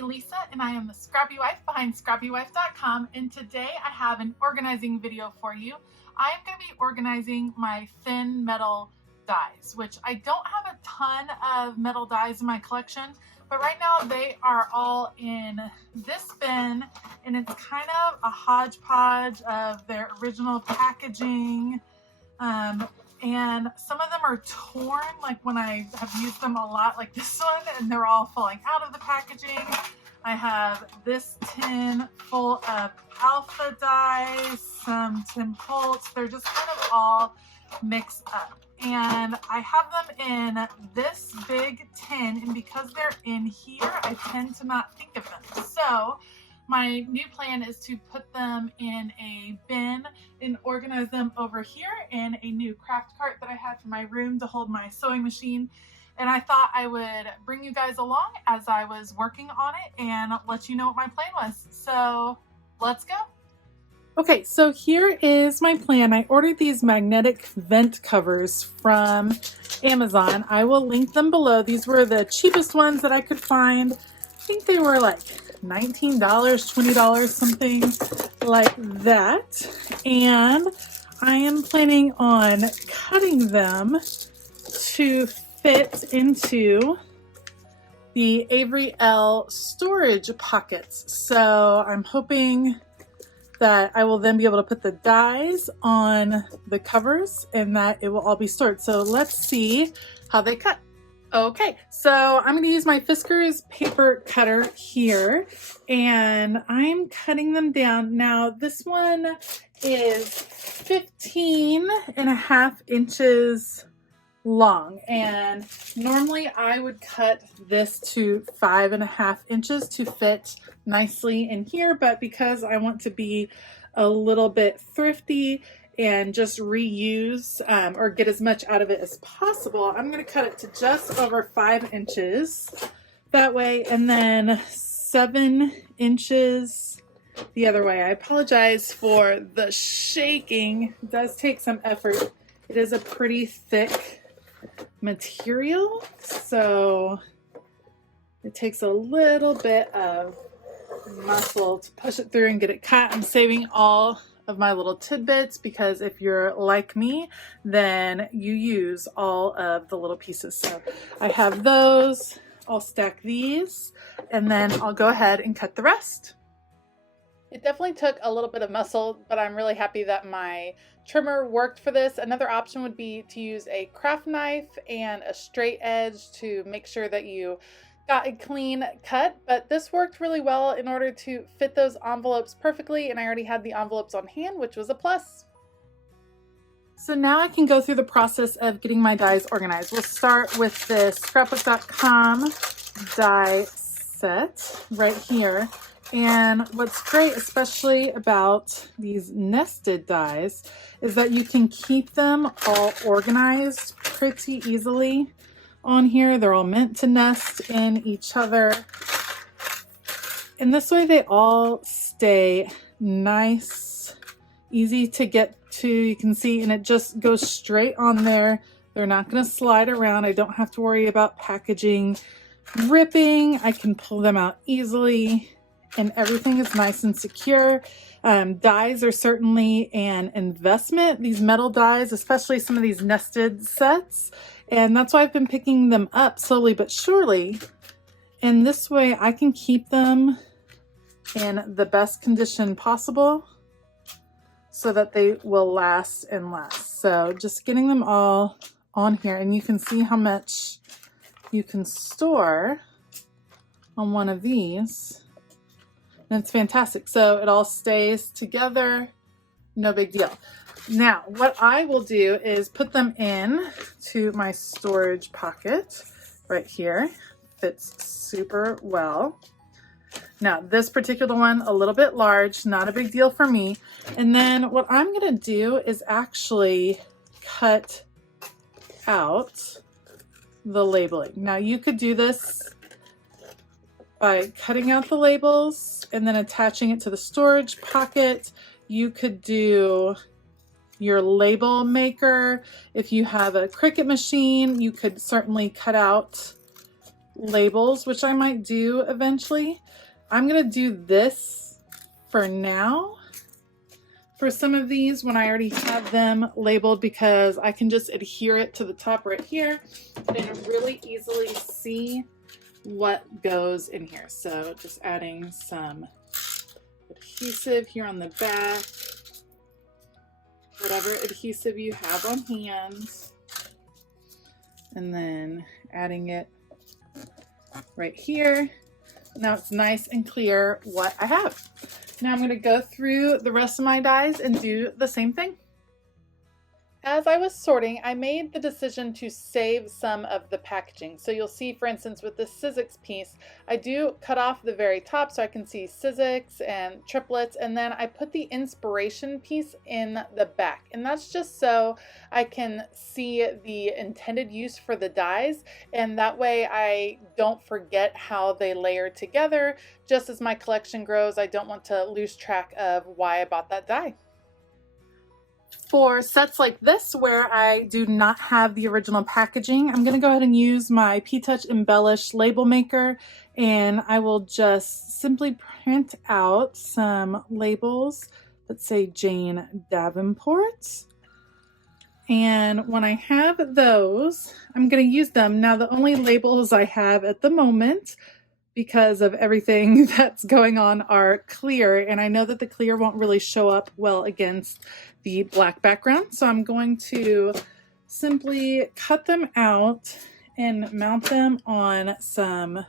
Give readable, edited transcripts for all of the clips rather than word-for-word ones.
Elisa and I am the Scrappy Wife behind ScrappyWife.com, and today I have an organizing video for you. I am going to be organizing my thin metal dies, which I don't have a ton of metal dies in my collection, but right now they are all in this bin, and it's kind of a hodgepodge of their original packaging. And some of them are torn, like when I have used them a lot, like this one, and they're all falling out of the packaging. I have this tin full of alpha dies, some Tim Holtz. They're just kind of all mixed up. And I have them in this big tin, and because they're in here, I tend to not think of them. So my new plan is to put them in a bin and organize them over here in a new craft cart that I had for my room to hold my sewing machine. And I thought I would bring you guys along as I was working on it and let you know what my plan was. So let's go. Okay, so here is my plan. I ordered these magnetic vent covers from Amazon. I will link them below. These were the cheapest ones that I could find. I think they were like $19, $20, something like that. And I am planning on cutting them to fit into the Avery L storage pockets. So I'm hoping that I will then be able to put the dies on the covers and that it will all be stored. So let's see how they cut. Okay, so I'm going to use my Fiskars paper cutter here, and I'm cutting them down. Now, this one is 15.5 inches long, and normally I would cut this to 5.5 inches to fit nicely in here, but because I want to be a little bit thrifty and just reuse or get as much out of it as possible, I'm going to cut it to just over 5 inches that way, and then 7 inches the other way. I apologize for the shaking. It does take some effort. It is a pretty thick material, so it takes a little bit of muscle to push it through and get it cut. I'm saving all of my little tidbits because if you're like me, then you use all of the little pieces. So I have those. I'll stack these and then I'll go ahead and cut the rest. It definitely took a little bit of muscle, but I'm really happy that my trimmer worked for this. Another option would be to use a craft knife and a straight edge to make sure that you got a clean cut, but this worked really well in order to fit those envelopes perfectly, and I already had the envelopes on hand, which was a plus. So now I can go through the process of getting my dies organized. We'll start with this scrapbook.com die set right here. And what's great, especially about these nested dies, is that you can keep them all organized pretty easily on here. They're all meant to nest in each other. And this way they all stay nice, easy to get to. You can see, and it just goes straight on there. They're not going to slide around. I don't have to worry about packaging ripping. I can pull them out easily, and everything is nice and secure. Dies are certainly an investment. These metal dies, especially some of these nested sets. And that's why I've been picking them up slowly but surely. And this way I can keep them in the best condition possible so that they will last and last. So just getting them all on here, and you can see how much you can store on one of these. And it's fantastic. So it all stays together, no big deal. Now, what I will do is put them in to my storage pocket right here. Fits super well. Now, this particular one, a little bit large, not a big deal for me. And then what I'm going to do is actually cut out the labeling. Now, you could do this by cutting out the labels and then attaching it to the storage pocket. You could do your label maker. If you have a Cricut machine, you could certainly cut out labels, which I might do eventually. I'm gonna do this for now for some of these when I already have them labeled, because I can just adhere it to the top right here and really easily see what goes in here. So just adding some adhesive here on the back, whatever adhesive you have on hand, and then adding it right here. Now it's nice and clear what I have. Now I'm going to go through the rest of my dies and do the same thing. As I was sorting, I made the decision to save some of the packaging. So you'll see, for instance, with the Sizzix piece, I do cut off the very top so I can see Sizzix and triplets, and then I put the inspiration piece in the back. And that's just so I can see the intended use for the dies, and that way I don't forget how they layer together. Just as my collection grows, I don't want to lose track of why I bought that die. For sets like this where I do not have the original packaging, I'm going to go ahead and use my P-Touch Embellish label maker, and I will just simply print out some labels that say Jane Davenport. And when I have those, I'm going to use them. Now the only labels I have at the moment, because of everything that's going on, are clear, and I know that the clear won't really show up well against the black background, so I'm going to simply cut them out and mount them on some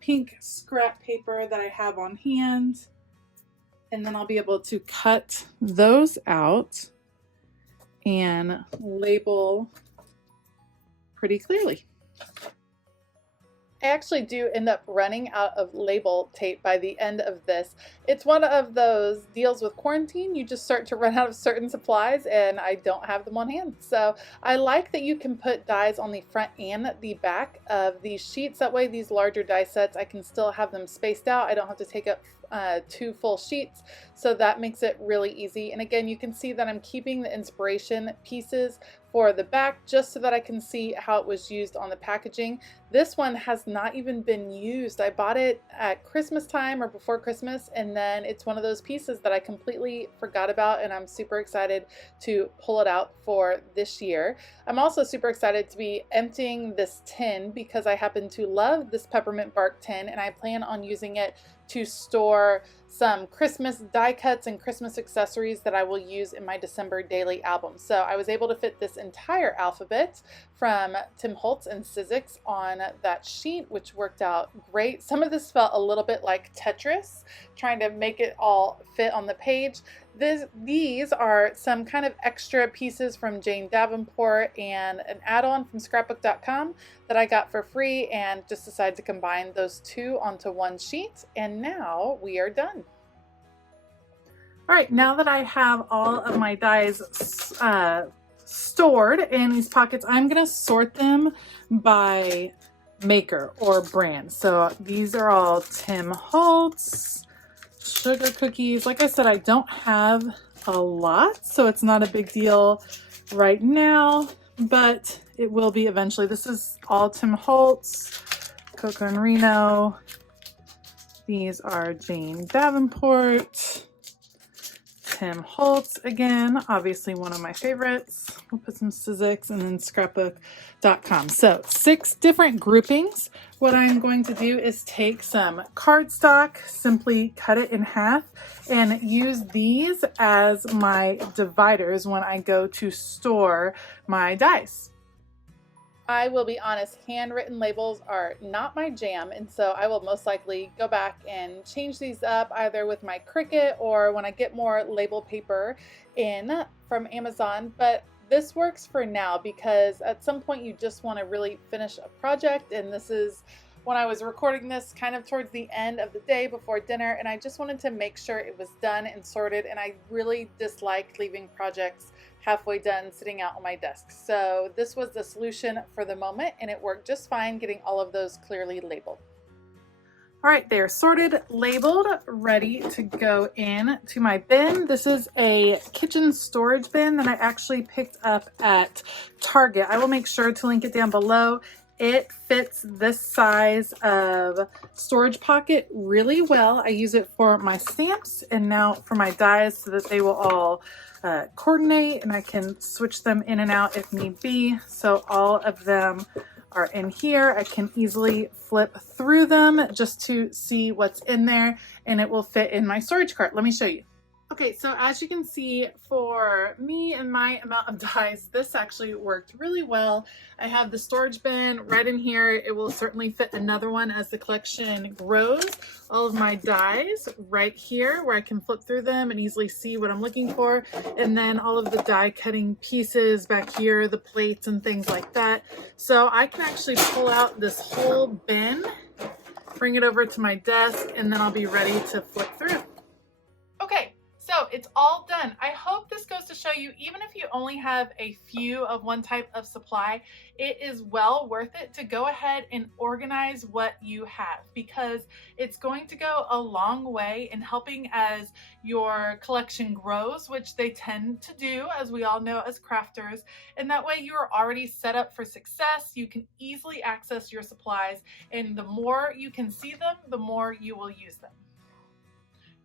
pink scrap paper that I have on hand, and then I'll be able to cut those out and label pretty clearly. I actually do end up running out of label tape by the end of this. It's one of those deals with quarantine. You just start to run out of certain supplies, and I don't have them on hand. So I like that you can put dies on the front and the back of these sheets. That way these larger die sets, I can still have them spaced out. I don't have to take up 2 full sheets, so that makes it really easy. And again, you can see that I'm keeping the inspiration pieces for the back just so that I can see how it was used on the packaging. This one has not even been used. I bought it at Christmas time or before Christmas, and then it's one of those pieces that I completely forgot about, and I'm super excited to pull it out for this year. I'm also super excited to be emptying this tin because I happen to love this peppermint bark tin, and I plan on using it to store some Christmas die cuts and Christmas accessories that I will use in my December daily album. So I was able to fit this entire alphabet from Tim Holtz and Sizzix on that sheet, which worked out great. Some of this felt a little bit like Tetris, trying to make it all fit on the page. These are some kind of extra pieces from Jane Davenport and an add-on from scrapbook.com that I got for free, and just decided to combine those two onto one sheet, and now we are done. All right, now that I have all of my dies stored in these pockets, I'm gonna sort them by maker or brand. So these are all Tim Holtz sugar cookies. Like I said, I don't have a lot, so it's not a big deal right now, but it will be eventually. This is all Tim Holtz, Coco and Reno. These are Jane Davenport, Tim Holtz again, obviously one of my favorites. We'll put some Sizzix, and then scrapbook.com. So 6 different groupings. What I'm going to do is take some cardstock, simply cut it in half, and use these as my dividers when I go to store my dies. I will be honest, handwritten labels are not my jam, and so I will most likely go back and change these up either with my Cricut or when I get more label paper in from Amazon. But this works for now because at some point you just want to really finish a project, and this is when I was recording this kind of towards the end of the day before dinner, and I just wanted to make sure it was done and sorted, and I really dislike leaving projects halfway done sitting out on my desk. So this was the solution for the moment, and it worked just fine getting all of those clearly labeled. All right, they're sorted, labeled, ready to go in to my bin. This is a kitchen storage bin that I actually picked up at Target. I will make sure to link it down below. it fits this size of storage pocket really well. I use it for my stamps and now for my dies so that they will all coordinate, and I can switch them in and out if need be. So all of them are in here. I can easily flip through them just to see what's in there, and it will fit in my storage cart. Let me show you. Okay, so as you can see, for me and my amount of dies, this actually worked really well. I have the storage bin right in here. It will certainly fit another one as the collection grows. All of my dies right here where I can flip through them and easily see what I'm looking for. And then all of the die cutting pieces back here, the plates and things like that. So I can actually pull out this whole bin, bring it over to my desk, and then I'll be ready to flip through. Okay. So it's all done. I hope this goes to show you, even if you only have a few of one type of supply, it is well worth it to go ahead and organize what you have, because it's going to go a long way in helping as your collection grows, which they tend to do, as we all know as crafters. And that way you are already set up for success. You can easily access your supplies, and the more you can see them, the more you will use them.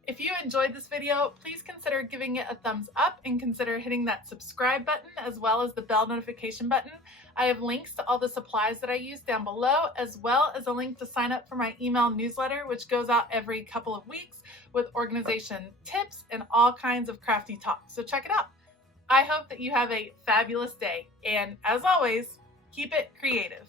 If you enjoyed this video, please consider giving it a thumbs up and consider hitting that subscribe button as well as the bell notification button. I have links to all the supplies that I use down below, as well as a link to sign up for my email newsletter, which goes out every couple of weeks with organization tips and all kinds of crafty talk. So check it out. I hope that you have a fabulous day, and as always, keep it creative.